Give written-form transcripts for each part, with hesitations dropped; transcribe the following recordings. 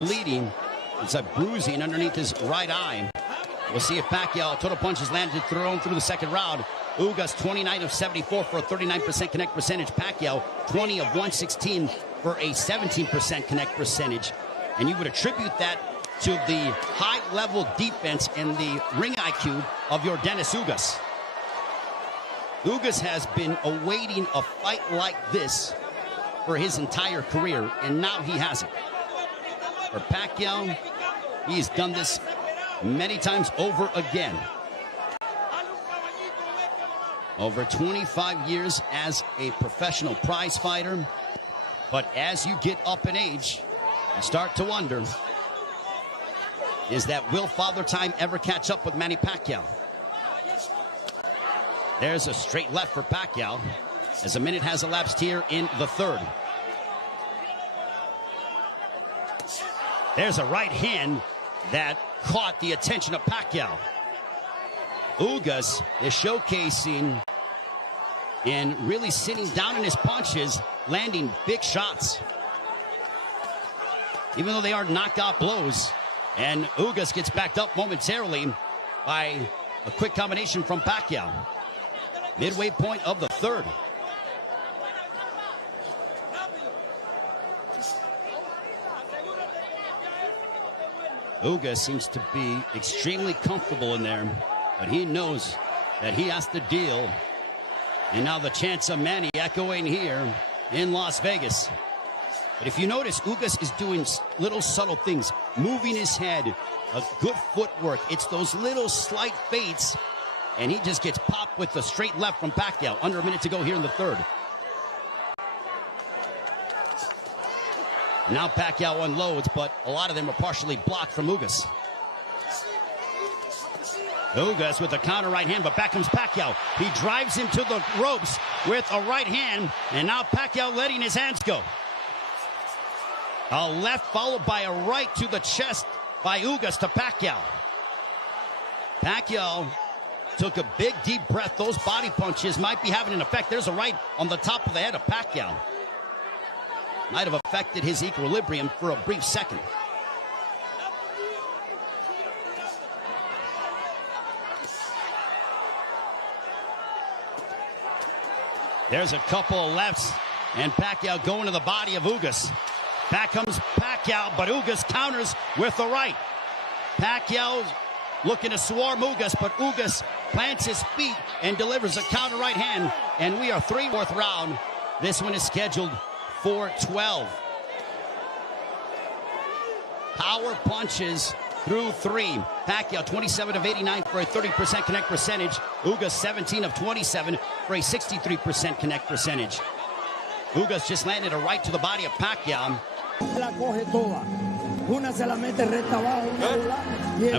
bleeding. It's a bruising underneath his right eye. We'll see if Pacquiao, total punches landed, thrown through the second round. Ugas 29 of 74 for a 39% connect percentage. Pacquiao 20 of 116 for a 17% connect percentage. And you would attribute that to the high-level defense and the ring IQ of your Dennis Ugas. Ugas has been awaiting a fight like this for his entire career, and now he has it. For Pacquiao, he's done this many times over again. Over 25 years as a professional prize fighter. But as you get up in age, you start to wonder, will Father Time ever catch up with Manny Pacquiao? There's a straight left for Pacquiao as a minute has elapsed here in the third. There's a right hand that caught the attention of Pacquiao. Ugas is showcasing and really sitting down in his punches, landing big shots. Even though they are knockout blows. And Ugas gets backed up momentarily by a quick combination from Pacquiao. Midway point of the third. Ugas seems to be extremely comfortable in there, but he knows that he has to deal. And now the chance of Manny echoing here in Las Vegas. But if you notice, Ugas is doing little subtle things, moving his head, a good footwork. It's those little slight feints, and he just gets popped with the straight left from Pacquiao. Under a minute to go here in the third. Now Pacquiao unloads, but a lot of them are partially blocked from Ugas. Ugas with a counter right hand, but back comes Pacquiao. He drives him to the ropes with a right hand, and now Pacquiao letting his hands go. A left followed by a right to the chest by Ugas to Pacquiao. Pacquiao took a big deep breath. Those body punches might be having an effect. There's a right on the top of the head of Pacquiao. Might have affected his equilibrium for a brief second. There's a couple of lefts, and Pacquiao going to the body of Ugas. Back comes Pacquiao, but Ugas counters with the right. Pacquiao looking to swarm Ugas, but Ugas plants his feet and delivers a counter right hand, and we are fourth round. This one is scheduled for 12. Power punches through three. Pacquiao 27 of 89 for a 30% connect percentage. Ugas 17 of 27 for a 63% connect percentage. Ugas just landed a right to the body of Pacquiao. I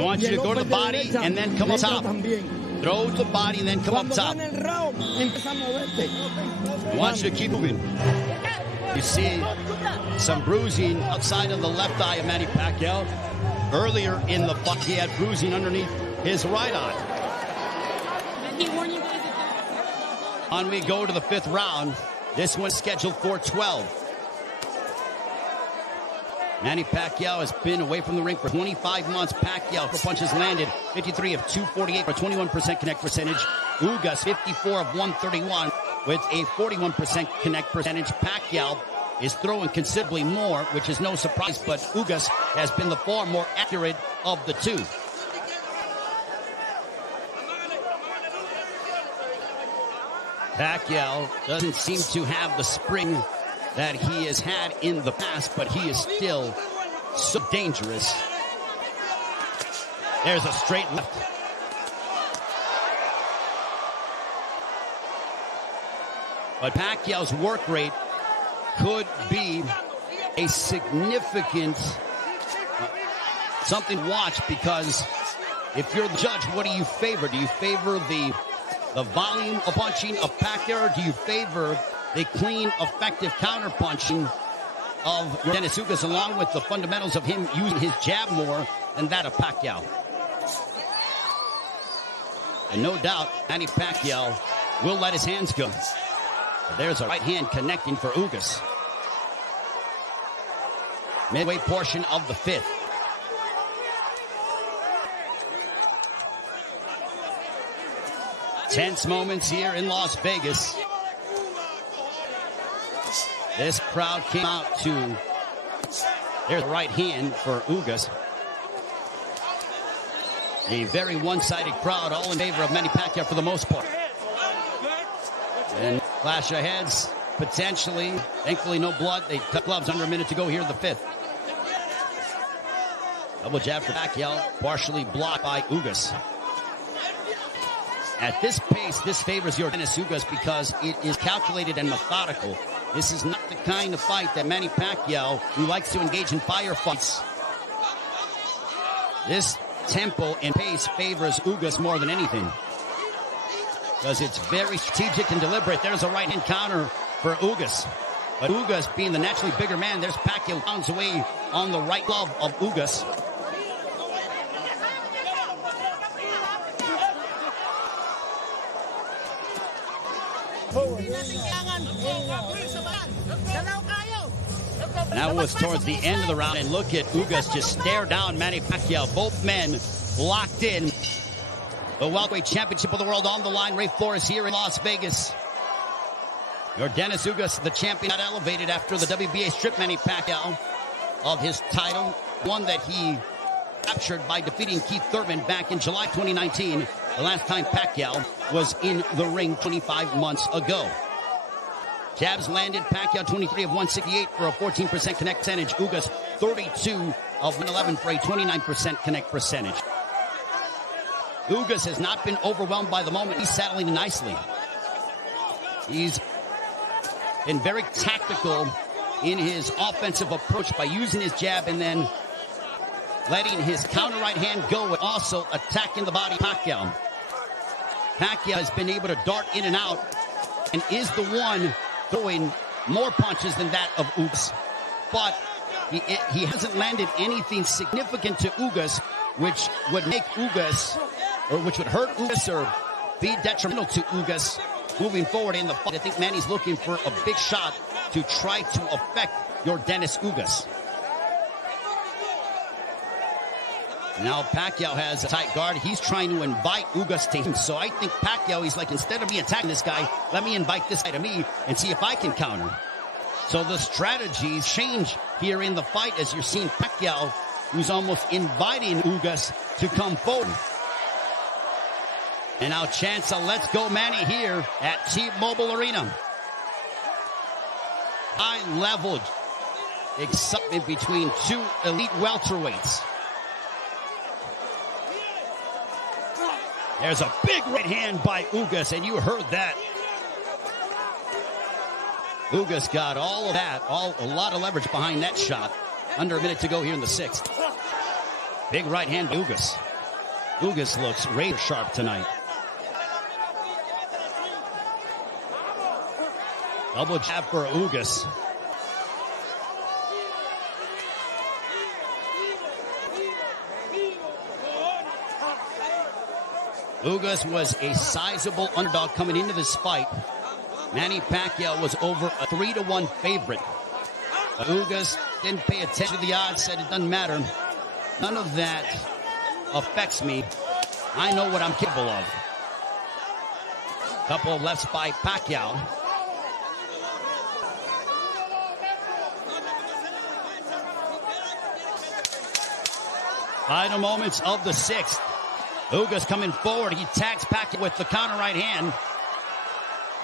want you to go to the body and then come up top. Throw to the body and then come up top. I want you to keep moving. You see some bruising outside of the left eye of Manny Pacquiao. Earlier in the fight, he had bruising underneath his right eye. On we go to the fifth round. This one's scheduled for 12. Manny Pacquiao has been away from the ring for 25 months. Pacquiao, punches landed, 53 of 248 for 21% connect percentage. Ugas, 54 of 131 with a 41% connect percentage. Pacquiao is throwing considerably more, which is no surprise, but Ugas has been the far more accurate of the two. Pacquiao doesn't seem to have the spring that he has had in the past, but he is still so dangerous. There's a straight left. But Pacquiao's work rate could be a significant something to watch, because if you're the judge, what do you favor? Do you favor the volume of punching of Pacquiao, or do you favor the clean, effective counter punching of Dennis Ugas, along with the fundamentals of him using his jab more than that of Pacquiao? And no doubt, Manny Pacquiao will let his hands go. But there's a right hand connecting for Ugas. midway portion of the fifth. Tense moments here in Las Vegas. This crowd came out to their right hand for Ugas. A very one-sided crowd, all in favor of Manny Pacquiao for the most part. And clash of heads, potentially. Thankfully, no blood. They cut gloves under a minute to go here in the fifth. Double jab for Pacquiao, partially blocked by Ugas. At this pace, this favors your Dennis Ugas because it is calculated and methodical. This is not the kind of fight that Manny Pacquiao, who likes to engage in firefights. This tempo and pace favors Ugas more than anything, because it's very strategic and deliberate. There's a right-hand counter for Ugas. But Ugas, being the naturally bigger man, there's Pacquiao pounds away on the right glove of Ugas. That was towards the end of the round, and look at Ugas just stare down Manny Pacquiao. Both men locked in. The welterweight championship of the world on the line. Ray Flores here in Las Vegas. Your Dennis Ugas, the champion, got elevated after the WBA stripped Manny Pacquiao of his title, one that he captured by defeating Keith Thurman back in July 2019, the last time Pacquiao was in the ring 25 months ago. Jabs landed. Pacquiao 23 of 168 for a 14% connect percentage. Ugas 32 of 111 for a 29% connect percentage. Ugas has not been overwhelmed by the moment. He's settling nicely. He's been very tactical in his offensive approach by using his jab and then letting his counter right hand go and also attacking the body of Pacquiao. Pacquiao has been able to dart in and out and is the one throwing more punches than that of Ugas. But he hasn't landed anything significant to Ugas, which would make Ugas, or which would hurt Ugas or be detrimental to Ugas moving forward in the fight. I think Manny's looking for a big shot to try to affect your Dennis Ugas. Now Pacquiao has a tight guard. He's trying to invite Ugas to him. So I think Pacquiao, he's like, instead of me attacking this guy, let me invite this guy to me and see if I can counter. So the strategies change here in the fight as you're seeing Pacquiao, who's almost inviting Ugas to come forward. And now chance of let's go Manny here at T-Mobile Arena. High level excitement between two elite welterweights. There's a big right hand by Ugas, and you heard that. Ugas got all of that, a lot of leverage behind that shot. Under a minute to go here in the sixth. Big right hand by Ugas. Ugas looks razor sharp tonight. Double jab for Ugas. Ugas was a sizable underdog coming into this fight. Manny Pacquiao was over a 3-1 favorite. But Ugas didn't pay attention to the odds, said it doesn't matter. None of that affects me. I know what I'm capable of. Couple of lefts by Pacquiao. Final moments of the sixth. Ugas coming forward. He tags Pacquiao with the counter right hand.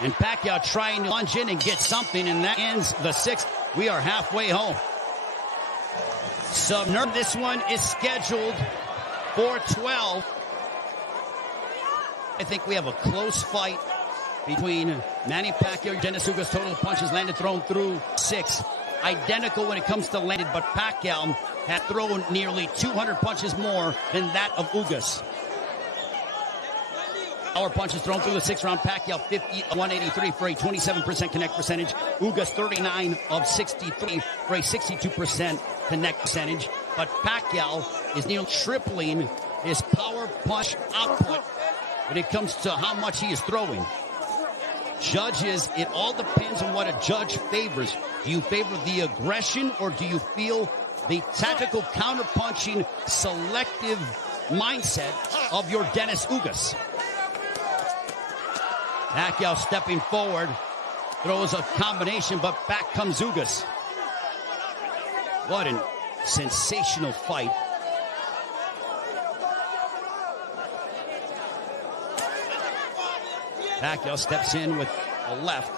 And Pacquiao trying to lunge in and get something, and that ends the sixth. We are halfway home. This one is scheduled for 12. I think we have a close fight between Manny Pacquiao and Dennis Ugas. Total punches landed, thrown through 6. Identical when it comes to landed, but Pacquiao had thrown nearly 200 punches more than that of Ugas. Power punches thrown through the 6th round. Pacquiao 50 of 183 for a 27% connect percentage. Ugas 39 of 63 for a 62% connect percentage. But Pacquiao is nearly tripling his power punch output when it comes to how much he is throwing. Judges, it all depends on what a judge favors. Do you favor the aggression, or do you feel the tactical counterpunching selective mindset of your Dennis Ugas. Pacquiao stepping forward, throws a combination, but back comes Ugas. What a sensational fight. Pacquiao steps in with a left.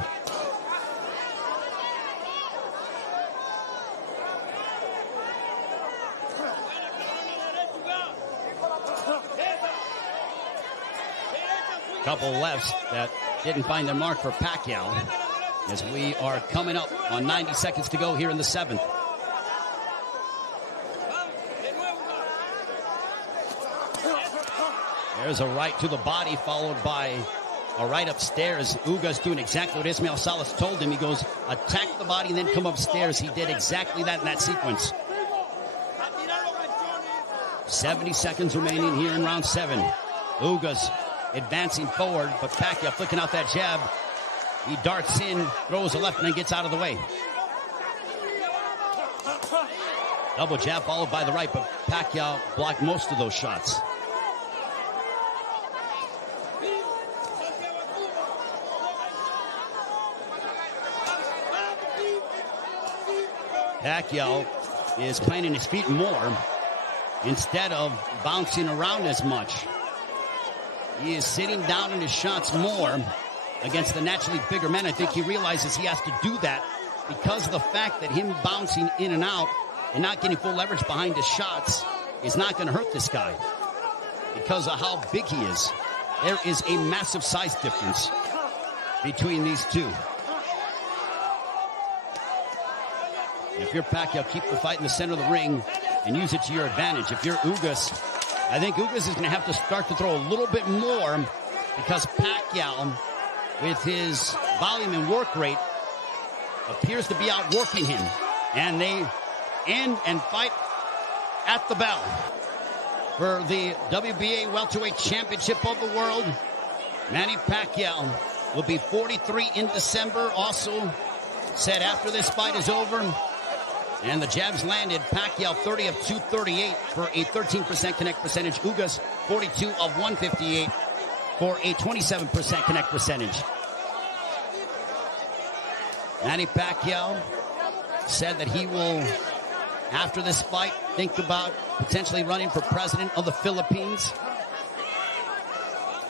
Couple lefts that didn't find their mark for Pacquiao as we are coming up on 90 seconds to go here in the 7th. There's a right to the body followed by a right upstairs. Ugas doing exactly what Ismael Salas told him. He goes, attack the body and then come upstairs. He did exactly that in that sequence. 70 seconds remaining here in round 7. Ugas advancing forward, but Pacquiao flicking out that jab. He darts in, throws a left, and then gets out of the way. Double jab followed by the right, but Pacquiao blocked most of those shots. Pacquiao is planting his feet more instead of bouncing around as much. He is sitting down in his shots more against the naturally bigger men. I think he realizes he has to do that because of the fact that him bouncing in and out and not getting full leverage behind his shots is not going to hurt this guy because of how big he is. There is a massive size difference between these two. If you're Pacquiao, keep the fight in the center of the ring and use it to your advantage. If you're Ugas, I think Ugas is going to have to start to throw a little bit more because Pacquiao, with his volume and work rate, appears to be outworking him. And they end and fight at the bell for the WBA Welterweight Championship of the World. Manny Pacquiao will be 43 in December. Also said after this fight is over, and the jabs landed, Pacquiao 30 of 238 for a 13% connect percentage. Ugas 42 of 158 for a 27% connect percentage. Manny Pacquiao said that he will, after this fight, think about potentially running for president of the Philippines.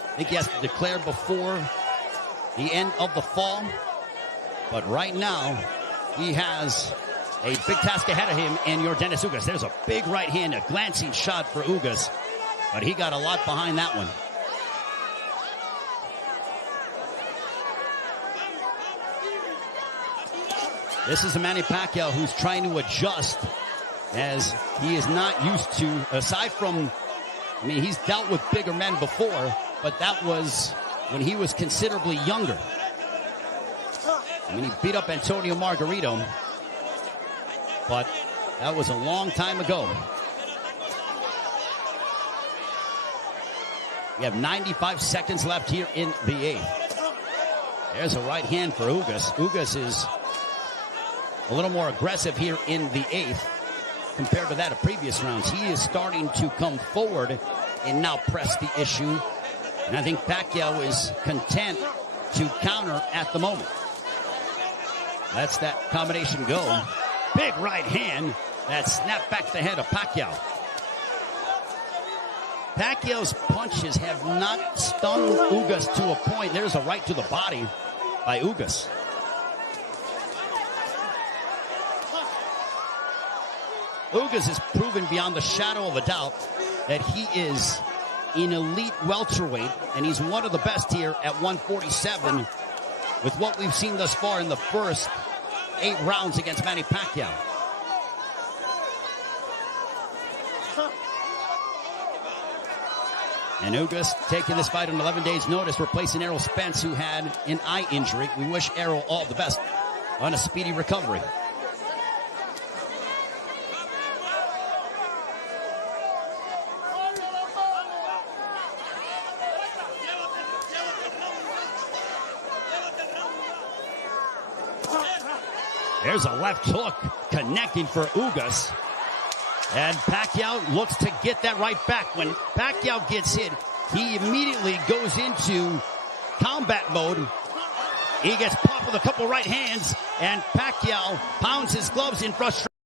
I think he has to declare before the end of the fall. But right now, he has a big task ahead of him in your Dennis Ugas. There's a big right hand, a glancing shot for Ugas, but he got a lot behind that one. This is a Manny Pacquiao who's trying to adjust as he is not used to, aside from, I mean, he's dealt with bigger men before, but that was when he was considerably younger. I mean, he beat up Antonio Margarito, but that was a long time ago. We have 95 seconds left here in the 8th. There's a right hand for Ugas. Ugas is a little more aggressive here in the 8th compared to that of previous rounds. He is starting to come forward and now press the issue. And I think Pacquiao is content to counter at the moment. Lets that combination go. Big right hand that snapped back the head of Pacquiao. Pacquiao's punches have not stung Ugas to a point. There's a right to the body by Ugas. Ugas has proven beyond the shadow of a doubt that he is an elite welterweight, and he's one of the best here at 147 with what we've seen thus far in the first 8 rounds against Manny Pacquiao. And Ugas taking this fight on 11 days' notice, replacing Errol Spence, who had an eye injury. We wish Errol all the best on a speedy recovery. There's a left hook connecting for Ugas. And Pacquiao looks to get that right back. When Pacquiao gets hit, he immediately goes into combat mode. He gets popped with a couple right hands, and Pacquiao pounds his gloves in frustration.